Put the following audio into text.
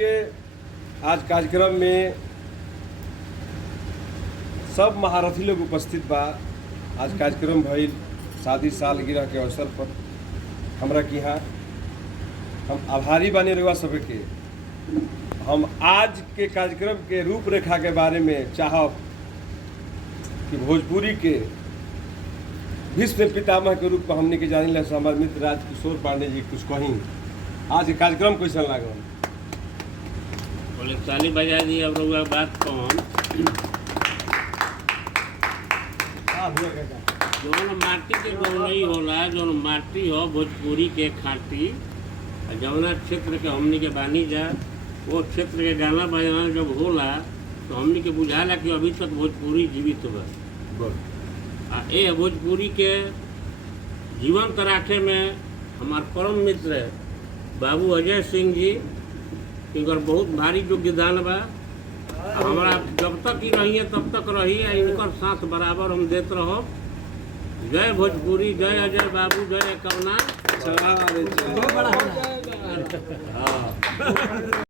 के आज कार्यक्रम में सब महारथी लोग उपस्थित बा। आज कार्यक्रम भइल शादी सालगिरह के अवसर पर हमरा के यहाँ हम आभारी बानी रउआ सब के। हम आज के कार्यक्रम के रूपरेखा के बारे में चाहब कि भोजपुरी के विश्व पितामह के रूप में हमने के जानी ला हमारे मित्र राजकिशोर पांडे जी कुछ कहीं आज के कार्यक्रम कैसा लागल? बोले ताली बजा दी। अब रउआ बात कौन जौन माटी के गौरई होला, जौन माटी हो भोजपुरी के खाटी, जौना क्षेत्र के हमनी के बानी जा वो क्षेत्र के गाना बजाना जब होला तो हमनी के बुझाला कि अभी तक भोजपुरी जीवित बा। आ ए भोजपुरी के जीवंत राखे में हमार परम मित्र बाबू अजय सिंह जी इनकर बहुत भारी योगदान बा। हमारा जब तक ही रहिए तब तक रहिए, इनकर साथ बराबर हम देते रहो। जय भोजपुरी, जय अजय बाबू, जय कवना। हाँ।